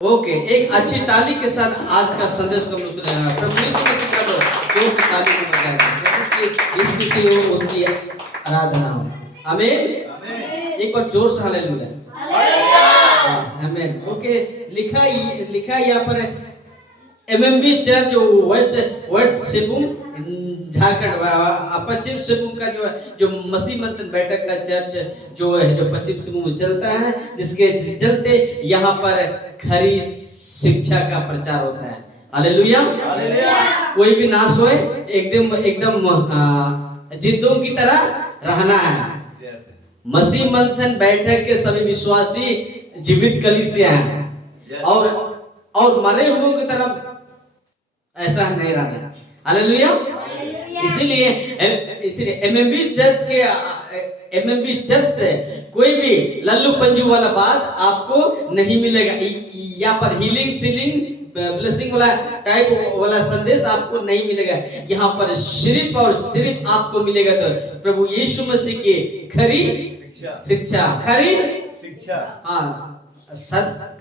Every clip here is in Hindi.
ओके, एक अच्छी ताली के साथ आज का संदेश को हम लोग सुनेंगे। प्रभु यीशु मसीह का तो जोर से ताली को बजाएंगे, उसकी स्तुति हो, उसकी आराधना हो। आमीन। एक बार जोर से हालेलुया। आमीन। ओके, लिखा है यहाँ पर MMB church west Singhbhum Jharkhand Pashchim Singhbhum का जो मसीह मंथन बैठक का चर्च जो है जो पश्चिम सिंहभूम में चलता है, जिसके चलते यहाँ पर खरी शिक्षा का प्रचार होता है। हालेलुया। कोई भी नाश होए, एकदम जिद्दों की तरह रहना है। मसीह मंथन बैठक के सभी विश्वासी जीवित कलीसिया हैं और मरे हुओं की तरफ ऐसा नहीं रहना। हालेलुया। इसीलिए एमएमबी चर्च से कोई भी लल्लू पंजू वाला बात आपको नहीं मिलेगा। यहाँ पर हीलिंग सीलिंग ब्लेसिंग वाला टाइप वाला संदेश आपको नहीं मिलेगा। यहाँ पर सिर्फ और सिर्फ आपको मिलेगा तो प्रभु यीशु मसीह की खरी शिक्षा। खरी शिक्षा। हाँ,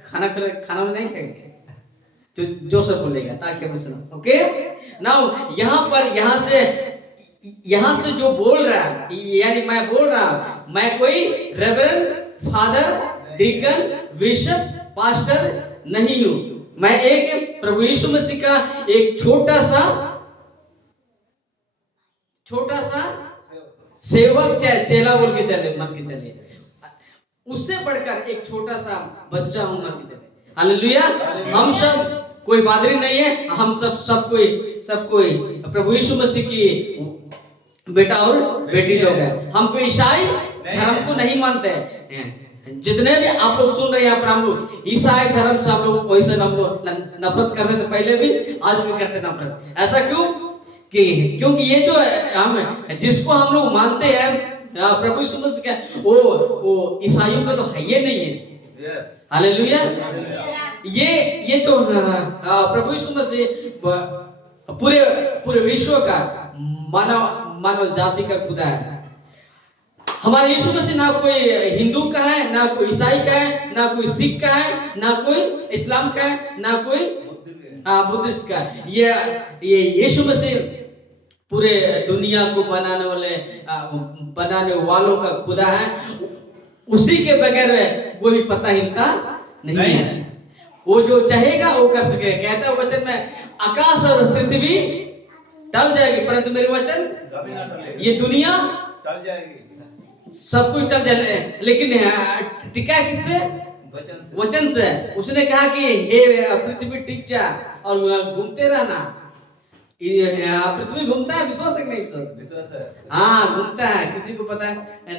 खाना नहीं खाएंगे तो जो सब बोलेगा ताकि हम सुनो। ओके, नाउ यहाँ से जो बोल रहा है, यानी मैं बोल रहा हूं, मैं कोई reverend father deacon bishop pastor नहीं हूं। मैं एक प्रभु यीशु मसीह का एक छोटा सा सेवक चेला बोल के चले, मन के चले, उससे बढ़कर एक छोटा सा बच्चा हूं, मन के चले। हालेलुया। हम सब कोई पादरी नहीं है, हम सब कोई प्रभु यीशु मसीह की बेटा और बेटी लोग हैं। हम कोई ईसाई धर्म को नहीं मानते हैं। जितने भी आप लोग सुन रहे हैं यहाँ पर, हम लोग ईसाई धर्म से हम लोग वैसे हम लोग नफरत करते थे, पहले भी आज भी करते नफरत। ऐसा क्यों? क्योंकि ये जो हम जिसको हम लोग मानते हैं प्रभु यीशु मसीह का, वो ईसाइयों का तो है ये नहीं है। हालेलुया। ये जो प्रभु यीशु मसीह पूरे विश्व का मानव जाति का खुदा है। हमारे यीशु मसीह ना कोई हिंदू का है, ना कोई ईसाई का है, ना कोई सिख का है, ना कोई इस्लाम का है, ना कोई बुद्धिस्ट का। ये यीशु मसीह पूरे दुनिया को बनाने वालों का खुदा है। उसी के बगैर कोई भी पता हिलता नहीं है। वो जो चाहेगा वो कर सके। कहता है वचन में, आकाश और पृथ्वी टल जाएगी परंतु मेरे वचन, ये दुनिया टल जाएगी, सब कुछ टल जाए, लेकिन टिका किससे? वचन से। उसने कहा कि हे पृथ्वी टिक जा और घूमते रहना। पृथ्वी घूमता है, विश्वास है नहीं? विश्वास है। हाँ, घूमता है। किसी को पता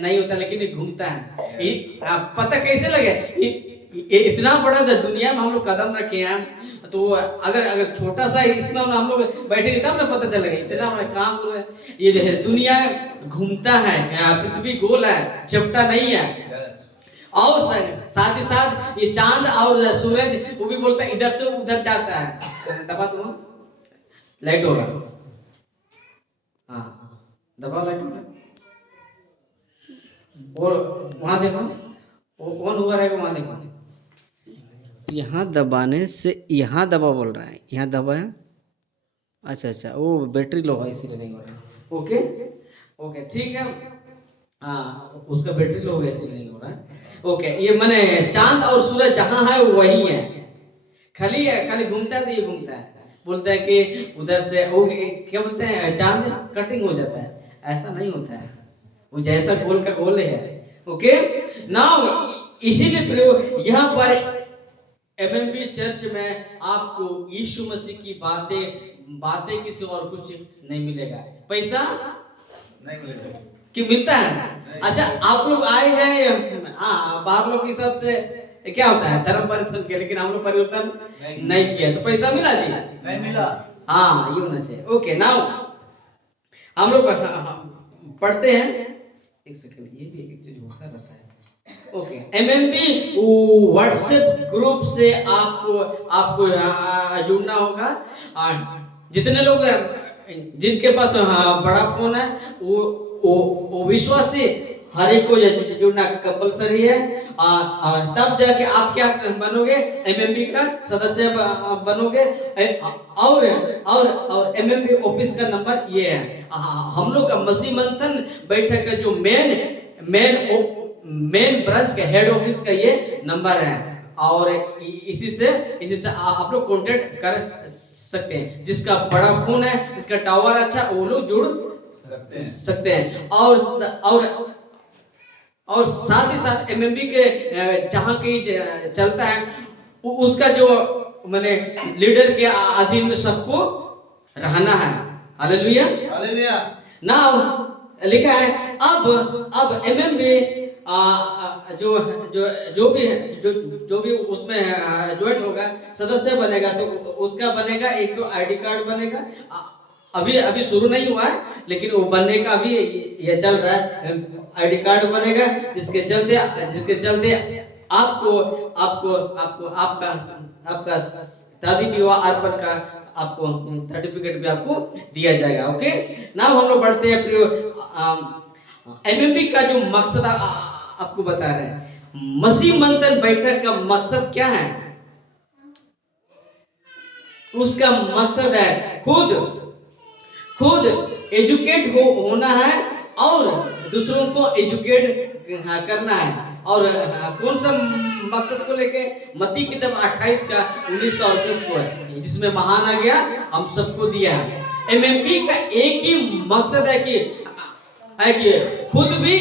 नहीं होता, लेकिन घूमता है। पता कैसे लगे? इतना बड़ा दुनिया में हम लोग कदम रखे हैं, तो अगर छोटा सा इसमें हम लोग बैठे तब ना पता चलेगा। इतना बड़ा काम ये दुनिया घूमता है, पृथ्वी गोल है, चपटा नहीं है। और साथ ही साथ ये चांद और सूरज वो भी बोलता है इधर से उधर जाता है। दबा दो, लाइट होगा। हाँ, दबा लाइट होगा। और वहां देखो, ऑन हुआ रहेगा, वहां देखो। यहाँ दबाने से यहाँ दबा बोल रहा है, यहाँ दबा है। अच्छा, वो बैटरी लो है इसीलिए नहीं हो रहा है। ओके, ठीक है। हाँ, उसका बैटरी लो है इसीलिए नहीं हो रहा है। ओके, ये माने चांद और सूरज जहाँ है वही है, खाली घूमता है। तो ये घूमता है, बोलता है कि उधर से वो क्या बोलते हैं, चांद कटिंग हो जाता है। ऐसा नहीं होता है, वो जैसा गोल का गोल है। ओके, नाउ इसीलिए यहाँ पर एमएमबी चर्च में आपको यीशु मसीह की बातें किसी और कुछ नहीं मिलेगा। पैसा नहीं मिलेगा। क्यों मिलता है? अच्छा, आप लोग आए हैं, बाहर लोग के हिसाब से क्या होता है, धर्म परिवर्तन किया, लेकिन हम लोग परिवर्तन नहीं किया, तो पैसा मिला जी? नहीं मिला। हाँ, ये होना चाहिए। ओके, नाउ हम लोग पढ़ते हैं। एक सेकंड, ये भी एक चीज होता रहता है। ओके, एमएमबी व्हाट्सएप ग्रुप से आपको जुड़ना होगा। जितने लोग जिनके पास बड़ा फोन है वो विश्वासी हर एक को जुड़ना कंपलसरी है। तब जाके आप क्या बनोगे, एमएमबी का सदस्य बनोगे। और एमएमबी ऑफिस का नंबर ये है। हम लोग का मसीह मंथन बैठक का जो मेन ब्रांच का हेड ऑफिस का ये नंबर है, और इसी से आप लोग कांटेक्ट कर सकते हैं। जिसका बड़ा फोन है, इसका टावर अच्छा, वो लोग जुड़ सकते हैं। और साथ ही साथ एमएमबी के जहाँ कहीं चलता है, उसका जो मैंने लीडर के अधीन में सबको रहना है। Hallelujah hallelujah. नाउ लिखा है अब एमएमबी जो जो जो भी उसमें ज्वाइन होगा, सदस्य बनेगा, तो उसका बनेगा एक जो आईडी कार्ड बनेगा। अभी शुरू नहीं हुआ है, लेकिन वो बनने का अभी ये चल रहा है। आईडी कार्ड बनेगा, जिसके चलते आपको आपको आपको आपका शादी विवाह अर्पण का आपको सर्टिफिकेट भी आपको दिया जाएगा। ओके, नाउ हम लोग बढ़ते हैं प्रियो। एमएमबी का जो मकसद आपको बता रहे हैं। मसीह मंथन बैठक का मकसद क्या है? उसका मकसद है खुद एजुकेट होना है और दूसरों को एजुकेट करना है। और कौन सा मकसद को लेके? मत्ती किताब 28 का 19 और 20 को है, जिसमें महान आज्ञा हम सबको दिया है। एमएमबी का एक ही मकसद है कि खुद भी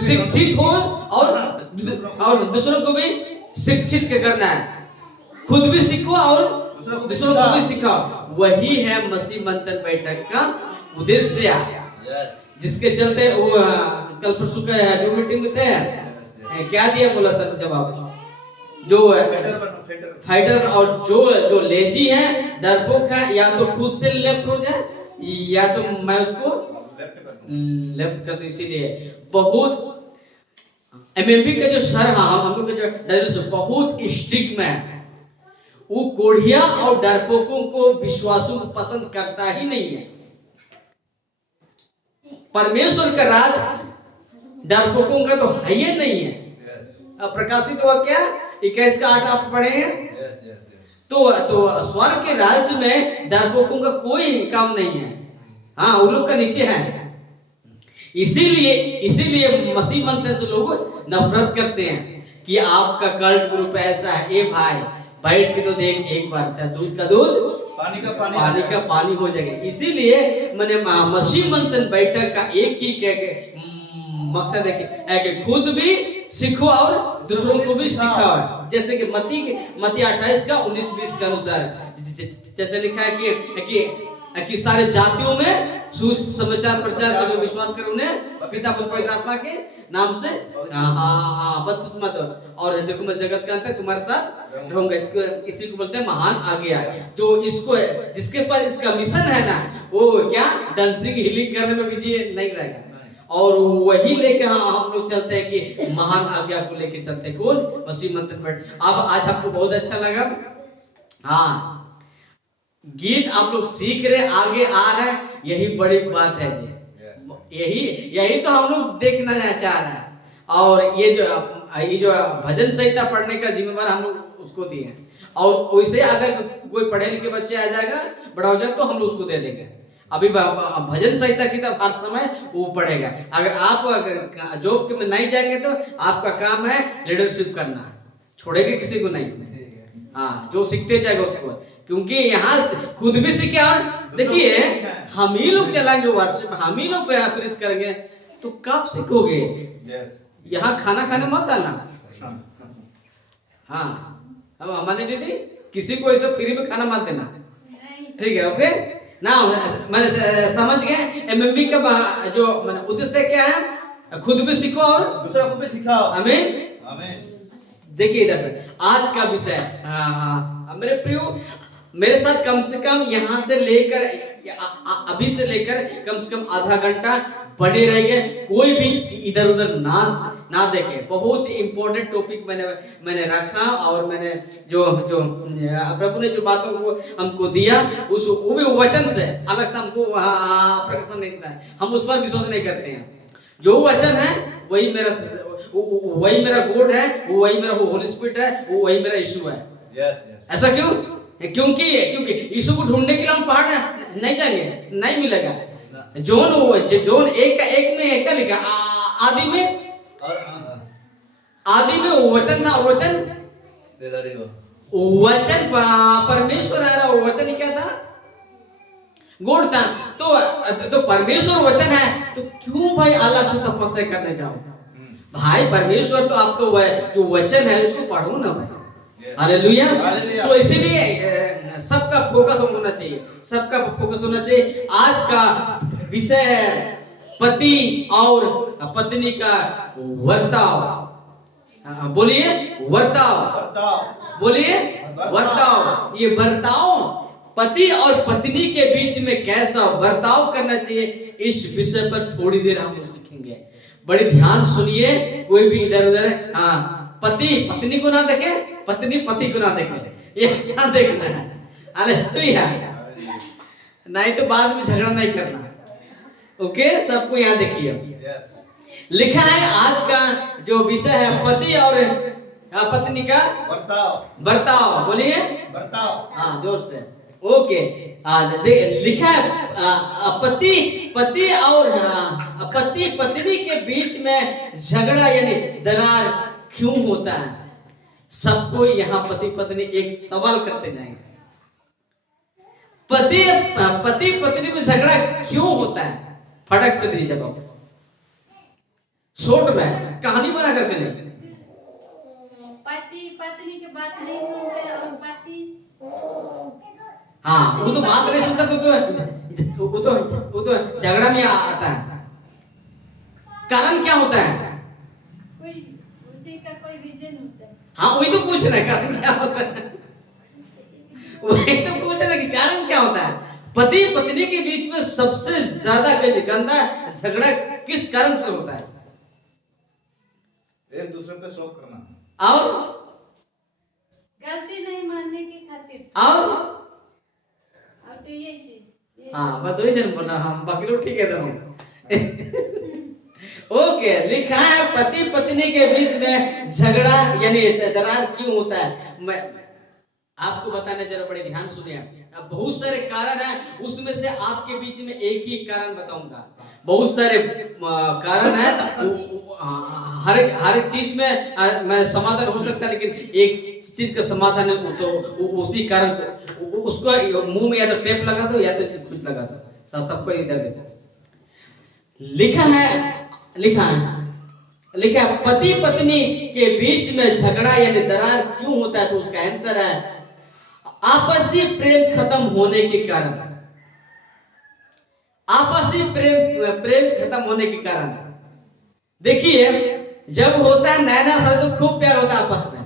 शिक्षित हो और दूसरों को भी शिक्षित करना है। खुद भी सीखो और दूसरों को भी सिखाओ। वही है मसीह मंथन बैठक का उद्देश्य, जिसके चलते वो कल परसों का जो मीटिंग में थे, क्या दिया बोला सर जवाब? जो फाइटर और जो लेजी है, डरपोक है, या तो खुद से लेफ्ट हो जाए या तो मैं उसको लेफ्ट कर दूं। इसीलिए बहुत एमएमबी का जो सर हम लोग का जो डायरेक्टर बहुत स्ट्रिक्ट में है। वो कोढ़िया और डरपोकों को विश्वासों को पसंद करता ही नहीं है। परमेश्वर का राज डरपोकों का तो है ही नहीं है। प्रकाशित हुआ क्या 21 का 8 आप पढ़े हैं? तो स्वर्ग के राज्य में डरपोकों का कोई काम नहीं है। हाँ, वो लोग का नीचे है। इसीलिए मसीह मंथन से लोग नफरत करते हैं कि आपका कल्ट ग्रुप ऐसा है। ए भाई, बैठ के तो देख एक बार, दूध का दूध, पानी का पानी हो जाएगा। इसीलिए मैंने मसीह मंथन बैठक का एक ही मकसद है कि खुद भी सीखो और दूसरों को भी सिखाओ। जैसे कि मत्ती 28 का 19-20 के अनुसार जैसे लिखा है कि सारे जातियों में सुसमाचार प्रचार का जो विश्वास करे उन्हें पिता पुत्र पवित्र आत्मा के नाम से बपतिस्मा दो, और देखो मैं जगत का अंत है तुम्हारे साथ रहूंगा। इसी को बोलते हैं महान आज्ञा। जो इसको जिसके पास इसका मिशन है ना, वो क्या डांसिंग हीलिंग करने में बिजी नहीं रहेगा, और वही लेके हम लोग चलते हैं कि महान आज्ञा को लेके चलते हैं। कौन? मसीह मंथन पर। अब आज आपको बहुत अच्छा लगा। हाँ, गीत आप लोग सीख रहे, आगे आ रहे हैं, यही बड़ी बात है जी। यही तो हम लोग देखना चाह रहे हैं। और ये जो भजन संहिता पढ़ने का जिम्मेवार हम लोग उसको दिए हैं, और वैसे अगर कोई पढ़े लिखे बच्चे आ जाएगा, बड़ा हो जाए, तो हम लोग उसको दे देंगे। अभी भजन संहिता की तब हर समय वो पढ़ेगा। अगर आप जॉब में नहीं जाएंगे तो आपका काम है लीडरशिप करना, छोड़ेंगे किसी को नहीं। हाँ, जो सीखते जाएगा उसको, क्योंकि यहाँ खुद भी सीखे। और देखिए, हम ही लोग चलाएंगे वर्शिप, हम ही लोग प्रीच करेंगे, तो कब सीखोगे? यहाँ खाना खाने मत आना। हाँ, अब हमारी दीदी किसी को ऐसा फ्री में खाना मत देना, ठीक है? ओके ना, मैंने समझ गए एमएमबी का जो मैंने उद्देश्य क्या है? खुद भी सीखो और दूसरा को भी सिखाओ। आमीन आमीन। देखिए इधर से आज का विषय, हाँ मेरे प्रियो, मेरे साथ कम से कम यहाँ से लेकर अभी से लेकर कम से कम आधा घंटा बने रहेंगे। कोई भी इधर उधर ना देखे। बहुत इंपॉर्टेंट टॉपिक मैंने रखा, और मैंने जो प्रभु ने जो बातों को हमको दिया, उस वो भी वचन से अलग से हमको प्रकाशन नहीं देता है। हम उस पर विश्वास नहीं करते हैं। जो वचन है वही वही मेरा गॉड है, वो वही मेरा होली स्पिरिट है, वो वही मेरा यीशु है। ऐसा क्यों? क्योंकि यीशु को ढूंढने के लिए हम पहाड़ नहीं जाएंगे, नहीं मिलेगा। जोन एक का एक में क्या लिखा? आदि में वचन था, वचन परमेश्वर आ रहा, वचन ही क्या था? गॉड था। तो परमेश्वर वचन है, तो क्यों भाई अलग से तपस्या करने जाओ? भाई परमेश्वर तो आपको जो वचन है उसको पढ़ो ना भाई। हालेलुया। तो इसीलिए सबका फोकस होना चाहिए, सबका फोकस होना चाहिए। आज का विषय है पति और पत्नी का वर्ताव। बोलिए वर्ताव, बोलिए वर्ताव। ये वर्ताव पति और पत्नी के बीच में कैसा वर्ताव करना चाहिए, इस विषय पर थोड़ी देर हम लोग सीखेंगे। बड़ी ध्यान सुनिए, कोई भी इधर उधर पति पत्नी को ना देखे, पत्नी पति को ना देखे, ये क्या देखना है? हालेलुया। नहीं तो बाद में झगड़ा नहीं करना। ओके, सबको यहाँ देखिए। लिखा है आज का जो विषय है पति और पत्नी का बर्ताव। बोलिए बर्ताव, हाँ जोर से। ओके, लिखा है पति और पति पत्नी के बीच में झगड़ा यानी दरार क्यों होता है? सबको यहाँ पति पत्नी एक सवाल करते जाएंगे, पति पत्नी में झगड़ा क्यों होता है? फटक से दीजिए जवाब, शॉर्ट में, कहानी बना करके नहीं। पति पत्नी की बात नहीं सुनते और पति, हाँ वो तो बात नहीं सुनता तो झगड़ा में आता है। कारण क्या होता है? कोई उसी का कोई रीजन होता है। हाँ वही तो पूछ रहे, कारण क्या होता है? वही तो पूछ रहे कि कारण क्या होता है? पति पत्नी के बीच में सबसे ज्यादा गंदा झगड़ा किस कारण से होता है? एक दूसरे पे शौक करना और गलती नहीं मानने की खातिर, और तो ये चीज। हाँ बस वही जन बोल रहा, हम बाकी लोग ठीक है दोनों। ओके, लिखा है पति पत्नी के बीच में झगड़ा यानी दरार क्यों होता है? मैं आपको बताने जरा बड़े ध्यान सुनिए। अब बहुत सारे कारण हैं, उसमें से आपके बीच में एक ही कारण बताऊंगा। बहुत सारे कारण हैं, हर एक चीज में मैं समाधान हो सकता है, लेकिन एक चीज का समाधान है तो उसी कारण उसको मुंह में या तो टेप लगा दो या तो कुछ लगा दो, सबको इधर देखो। लिखा है पति पत्नी के बीच में झगड़ा यानी दरार क्यों होता है? तो उसका आंसर है आपसी प्रेम खत्म होने के कारण। आपसी प्रेम खत्म होने के कारण। देखिए जब होता है नया साल तो खूब प्यार होता है आपस में,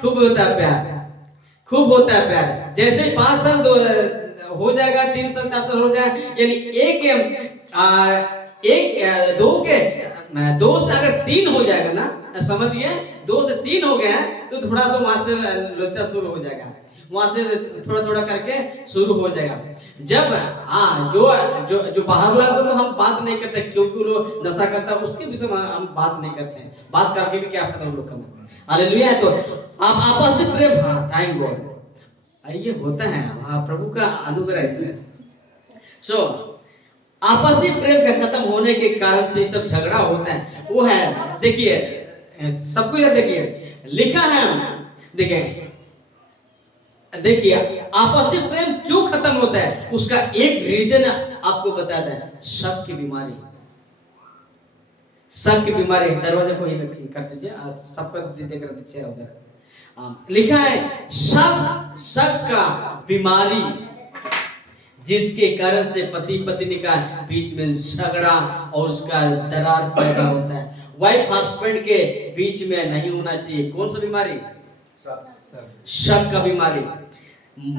खूब होता है प्यार, खूब होता है प्यार। जैसे 5 साल हो जाएगा, 3 साल 4 साल हो जाए, यानी दो से अगर 3 हो जाएगा ना, समझिए 2 से 3 हो गए तो थोड़ा सा वहां से लोचा शुरू हो जाएगा, वहां से थोड़ा थोड़ा करके शुरू हो जाएगा। जब जो बाहर वाला को तो हम बात नहीं करते, क्योंकि वो नशा करता है उसके विषय में हम बात नहीं करते हैं, बात करके भी क्या पता हम लोग का। हालेलुया। तो आप आपसी प्रेम, हाँ थैंक गॉड, ये होता है प्रभु का अनुग्रह इसमें। सो आपसी प्रेम का खत्म होने के कारण से सब झगड़ा होता है। वो है देखिए, सबको इधर देखिए, लिखा है, देखिए आपसी प्रेम क्यों खत्म होता है, उसका एक रीजन आपको बताता है, शक की बीमारी। शक की बीमारी, दरवाजा को कर दीजिए, सबका देख रहे दीजिए उधर। लिखा है शक का बीमारी, जिसके कारण से पति पत्नी का बीच में झगड़ा और उसका दरार पैदा होता है। वाइफ हस्बैंड के बीच में नहीं होना चाहिए। कौन सा बीमारी? शक का बीमारी।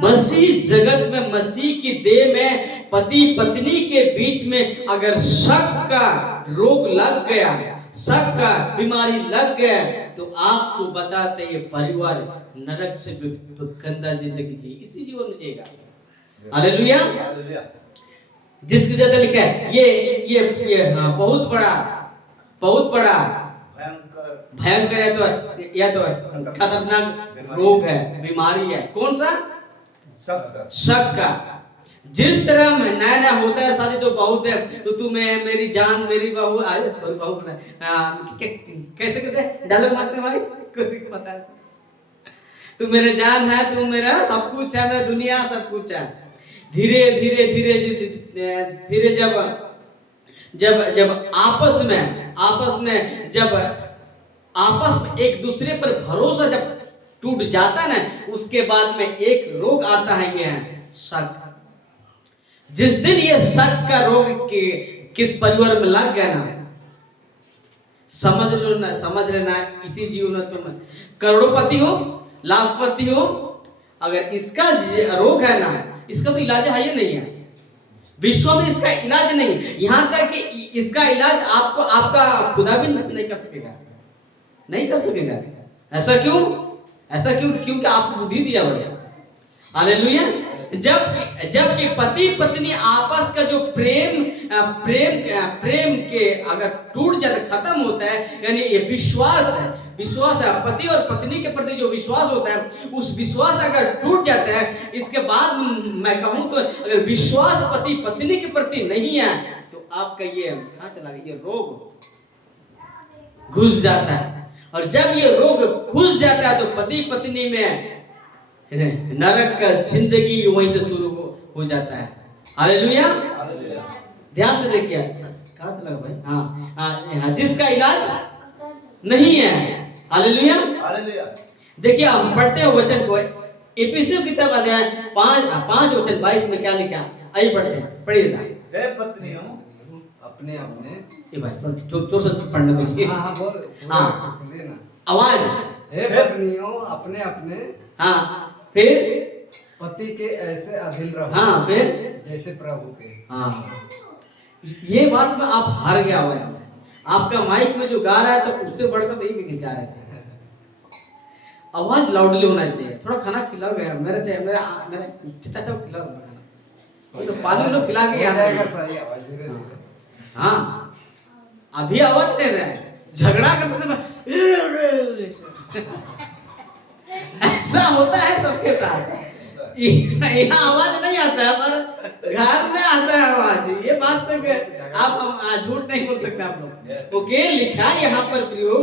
मसीह जगत में, मसीह की देह में पति पत्नी के बीच में अगर शक का रोग लग गया, शक का बीमारी लग गया, तो आपको बताते ये परिवार नरक से गंदा जिंदगी जी इसी जीवन में जिएगा। हालेलुया। जिसकी जगह लिखा है ये बहुत बड़ा भयंकर है तो या तो खतरनाक रोग है, बीमारी है। कौन सा? शक का। जिस तरह में नया नया होता है शादी तो बहुत है, तो तू मैं मेरी जान मेरी बहू, अरे सॉरी बहू कैसे कैसे डायलॉग मारते हैं भाई, किसी को पता है? तू मेरे जान है, तू मेरा सब कुछ है, मेरा दुनिया सब कुछ है। धीरे धीरे धीरे धीरे जब जब जब आपस में जब आपस में एक दूसरे पर भरोसा जब टूट जाता ना, उसके बाद में एक रोग आता है, ये है शक। जिस दिन ये शक का रोग के किस परिवार में लग गया ना, समझ लो ना, समझ लेना इसी जीवन में तुम करोड़पति हो, लाखपति हो, अगर इसका रोग है ना, इसका तो इलाज है ही नहीं है। विश्व में इसका इलाज नहीं, यहां तक कि इसका इलाज आपको आपका खुदा भी नहीं कर सकेगा, नहीं कर सकेगा। ऐसा क्यों? ऐसा क्यों? क्योंकि आपको बुद्धि दिया हुआ है। हालेलुया। जबकि पति पत्नी आपस का जो प्रेम के अगर टूट जाता, खत्म होता है, यानी ये विश्वास है पति और पत्नी के प्रति जो विश्वास होता है, उस विश्वास अगर टूट जाता है, इसके बाद मैं कहूं तो अगर विश्वास पति पत्नी के प्रति नहीं है, तो आपका ये कहां चला गया, ये रोग घुस जाता है। और जब ये रोग घुस जाता है, तो पति पत्नी में नरक का जिंदगी वहीं से शुरू हो जाता है। हालेलुया। ध्यान से देखिए, कहां चला भाई? हाँ, जिसका इलाज नहीं है। हालेलुया। देखिए हम पढ़ते हैं वचन को, इफिसियों की किताब अध्याय 5 वचन 22 में क्या लिखा, आइए पढ़ते हैं, पढ़िएगा। हे पत्नियों अपने अपने, ये भाई जोर से पढ़ने दीजिए। हाँ बोल, हाँ लेना। आवाज। हे पत्नियों अपने अपने, हाँ फिर पति के ऐसे अधीन रहो, हाँ फिर जैसे प्रभु के। हाँ, ये बात में आप हार गया आवाज में। आपका माइक में जो गा रहा है तो उससे बढ़कर तो यही गा रहा है। आवाज लाउडली होना चाहिए। थोड़ा खाना खिलाओ यार, मेरा चाचा को खिलाओ खाना, वो तो पानी लोग खिला के आ जाएगा सही आवाज धीरे धीरे। हाँ अभी आवाज दे रहा है, झगड़ा करते ऐसा होता है सबके साथ। यहाँ आवाज नहीं आता है, पर घर में आता है आवाज। ये बात से आप झूठ नहीं बोल सकते आप लोग। ओके, लिखा यहाँ पर प्रियो,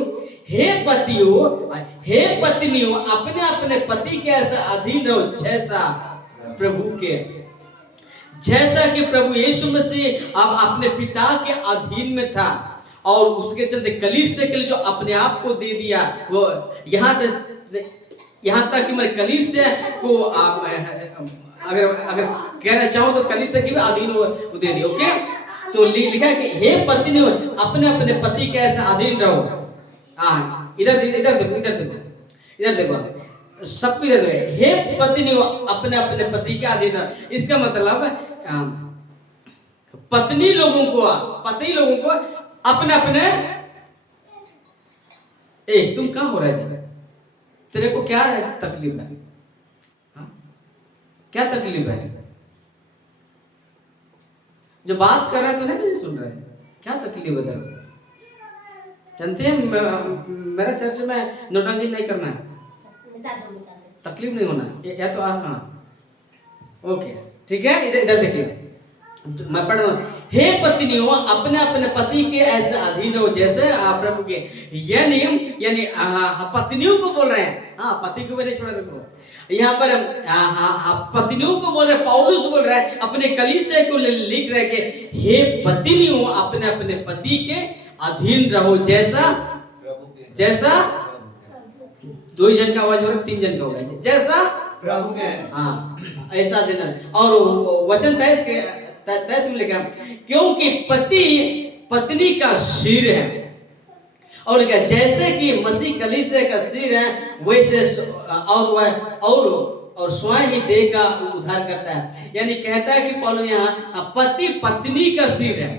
हे पतियों हे पत्नियों अपने अपने पति के ऐसा अधीन रहो जैसा प्रभु के, जैसा कि प्रभु यीशु मसीह अब अपने पिता के अधीन में था और उसके चलते कलीसिया के लिए जो अपने आप को दे दिया, वो यहाँ तक कि मैं कलीसिया को अगर कहना चाहूँ तो कलीसिया की भी अधीन वो दे दी। ओके, तो लिखा है कि हे पत्नी अपने अपने पति के ऐसे अधीन रहो। हाँ इधर देखो सबको इधर देखो, हे पत्नी अपने अपने पति के अधीन रहो। इसका मतलब पत्नी लोगों को अपने अपने, तुम कहाँ हो रहे थे, तेरे को क्या तकलीफ है? हाँ? क्या तकलीफ है? जो बात कर रहे थे नहीं सुन रहे, क्या तकलीफ है तेरे को? जानते हैं मेरा चर्च में नौटंकी नहीं करना है, तकलीफ नहीं होना या तो हाँ ओके ठीक है। इधर देखिए मैं पढ़ रहा हूँ, हे पत्नियों अपने अपने पति के ऐसे अधीन रहो जैसे प्रभु के। यह नियम यानी पत्नियों को बोल रहे हैं, हाँ पति को भी नहीं छोड़ रहे यहाँ पर पत्नियों को बोल रहे, पौलुस बोल रहा है अपने कलीसिया को लिख रहे कि हे पत्नियों अपने अपने पति के अधीन रहो जैसा दो ही जन का आवाज हो रहा है, 3 जन का होगा जैसा प्रभु के। हाँ ऐसा देना। और वचन 23 में लिखा, क्योंकि पति पत्नी का सिर है और क्या, जैसे कि मसीह कलीसिया का सिर है वैसे और स्वयं ही देह का उद्धार करता है। यानी कहता है कि पौलुस यहाँ पति पत्नी का सिर है।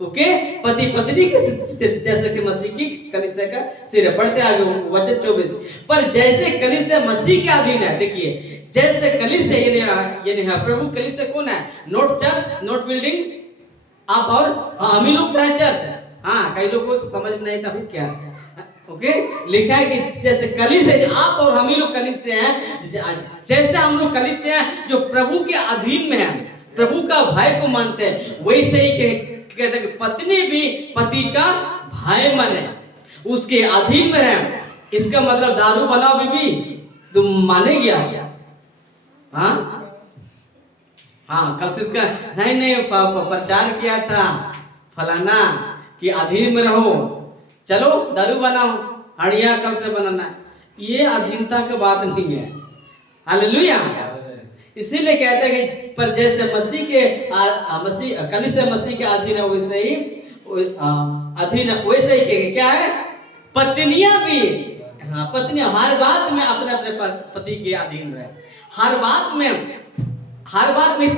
ओके, पति पत्नी के जैसे कि मसीह की कलीसिया का सिर है। बढ़ते आगे वचन 24, पर जैसे कलीसिया मसीह के अधीन है, देखिए जैसे कलीसिया यानी प्रभु कलीसिया कौन है? नॉट चर्च, नॉट बिल्डिंग, आप और हम ही लोग है चर्च। हाँ कई लोगों को समझ नहीं था क्या ओके, लिखा है कि जैसे कलीस है, आप और हम ही लोग कलीस से हैं, जैसे हम लोग कलीस से हैं जो प्रभु के अधीन में है, प्रभु का भाई को मानते हैं, वैसे ही कहते हैं कि पत्नी भी पति का भाई माने, उसके अधीन में है। इसका मतलब दारू बनाओ बीबी तुम माने गया? हाँ हाँ, कल से इसका नहीं प्रचार किया था फलाना कि अधीन में रहो, चलो दारू बनाओ, हड़िया कल से बनाना, ये अधीनता की बात नहीं है। हालेलुया। इसीलिए कहते हैं कि पर जैसे मसीह के मसीह कलीसिया मसीह के अधीन है, वैसे ही अधीन वैसे ही क्या है, पत्नियां भी, हाँ पत्नियां हर बात में अपने अपने पति के अधीन रहे, हर बात में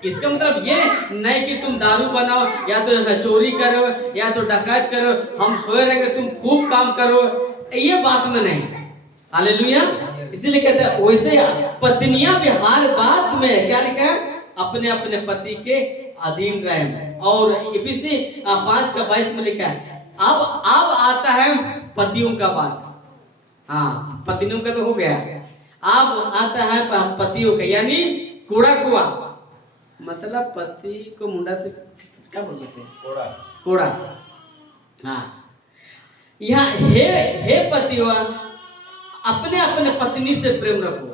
इसका मतलब ये नहीं कि तुम दारू बनाओ या तो चोरी करो या तो डकैत करो, हम सोए रहेंगे तुम खूब काम करो, ये बात में नहीं। हालेलुया। इसीलिए कहते हैं वैसे पत्नियां भी हर बात में क्या लिखा है, अपने अपने पति के अधीन रहे। और इफिसी 5:22 में लिखा है, अब आता है पतियों का बात। हाँ, पत्नियों का तो हो गया, अब आता है पतियों का, यानी कूड़ा कुआ, मतलब पति को मुंडा से क्या बोल सकते हैं, कूड़ा। हाँ, यहाँ हे पतियों अपने अपने पत्नी से प्रेम रखो।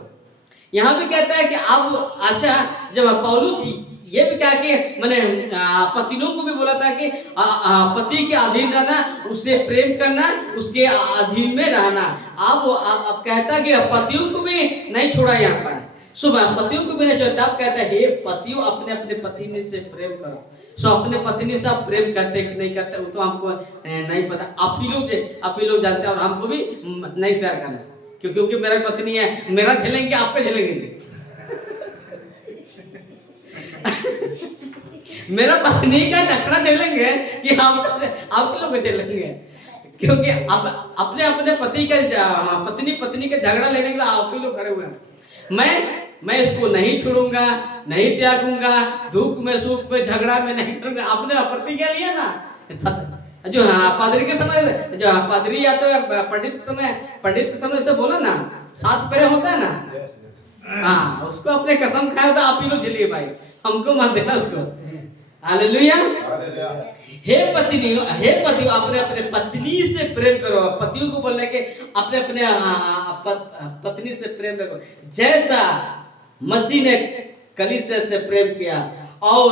यहाँ भी कहता है कि अब अच्छा, जब पौलुस ये भी कहा कि मैंने पत्नियों को भी बोला था कि पति के अधीन रहना, उससे प्रेम करना, उसके अधीन में रहना। अब कहता है कि पतियों को भी नहीं छोड़ा यहाँ पर, सुबह पतियों को भी नहीं छोड़ा। अब कहता है हे पतियों अपने अपने पत्नी से प्रेम करो। सो अपने पत्नी से आप प्रेम करते कि नहीं करते वो तो हमको नहीं पता, आप ही लोग जानते हैं, और हमको भी नहीं शेयर करना, क्योंकि मेरा पत्नी है, मेरा झेलेंगे आप पे झेलेंगे मेरा पत्नी का झगड़ा झेलेंगे कि आप लोग झेलेंगे, क्योंकि अब अपने अपने पति का पत्नी का झगड़ा लेने के लिए आप ही लोग खड़े हुए हैं। मैं इसको नहीं छोड़ूंगा, नहीं त्यागूंगा, दुख में सुख में झगड़ा में नहीं करूंगा। आपने प्रतिज्ञा लिया ना, जो पादरी के समय, जो पादरी या तो पंडित के समय से बोला ना, 7 फेरे होता है ना, हाँ उसको अपने कसम खाया था, आप ही लोग झेलिए भाई, हमको मत देना उसको। हालेलुया। हे पतियों अपने अपने पत्नी से प्रेम करो। पतियों को बोल रहे कि अपने अपने पत्नी से प्रेम रखो, जैसा मसीह ने कलीसिया से प्रेम किया और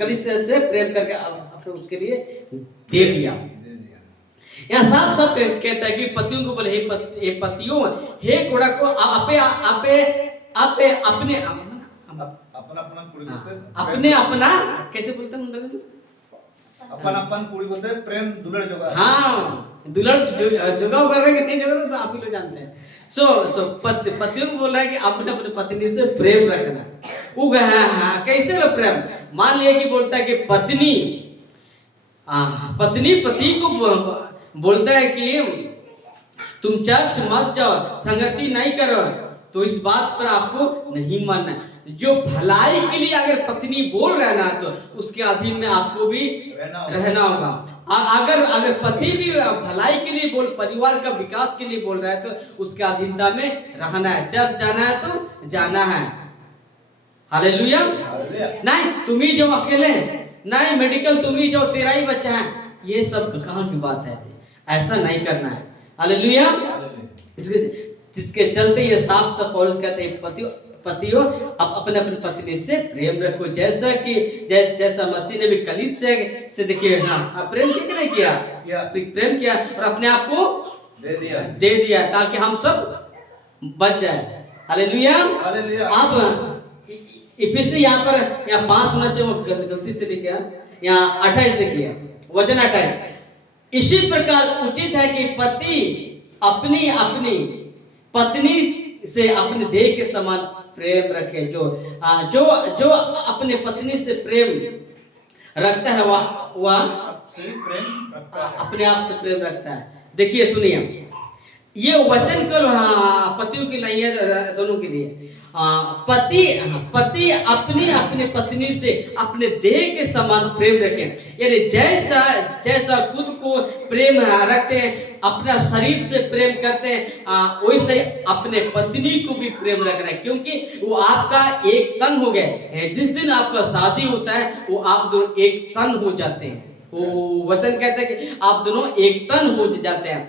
कलीसिया से प्रेम करके अपने उसके लिए दे दिया। यहाँ सब कहता है कि पतियों को बोले हे पतियों, हे घोड़ा को अपने अपना कैसे बोलते हैं, अपन कुड़ी बोलते हैं प्रेम दुलड़ जोगा। हाँ, दुलड़ जोगाव कर रहे हैं कि नहीं जोगा, तो आप ही लोग जानते हैं। सो पतियों को बोल रहा है कि अपने अपने पत्नी से प्रेम रखना। वो कैसे प्रेम, मान लिया कि बोलता है कि पत्नी पति को बोलता है कि तुम चर्च मत जाओ, संगति नहीं करो, तो इस बात पर आपको नहीं मानना। जो भलाई के लिए अगर पत्नी बोल रहा है ना, तो उसके अधीन में आपको भी रहना होगा। अगर पति भी भलाई के लिए परिवार का विकास के लिए बोल रहा है, तो उसके अधीनता में रहना है। चर्च जाना है तो जाना है। हालेलुया। नहीं तुम ही जाओ अकेले, नहीं मेडिकल तुम ही जाओ, तेरा ही बच्चा है, ये सब कहाँ की बात है, ऐसा नहीं करना है। हालेलुया। जिसके चलते ये साफ पौलुस कहते हैं पतियों अब अपने अपने पत्नी से प्रेम रखो, जैसा कि जैसा मसीह ने भी कलीसिया से देखिए प्रेम किया प्रेम किया और अपने आप को दे दिया ताकि हम सब बच जाए। हालेलुया। अब इफिसी यहाँ पर 5 होना चाहिए, वो गलती से लिख गया, यहाँ 28 देखिए, वचन 28। इसी प्रकार उचित है कि पति अपनी अपनी पत्नी से अपने देह के समान प्रेम रखे। जो अपने पत्नी से प्रेम रखता है वह अपने आप से प्रेम रखता है। देखिए सुनिए, ये वचन केवल पतियों के नहीं है, दोनों के लिए। पति अपनी अपने पत्नी से अपने देह के समान प्रेम रखें, यानी जैसा खुद को प्रेम रखते हैं, अपना शरीर से प्रेम करते हैं, वैसे अपने पत्नी को भी प्रेम रखना है, क्योंकि वो आपका एक तन हो गए। जिस दिन आपका शादी होता है वो आप दोनों एक तन हो जाते हैं। वो वचन कहते हैं कि आप दोनों एक तन हो जाते हैं।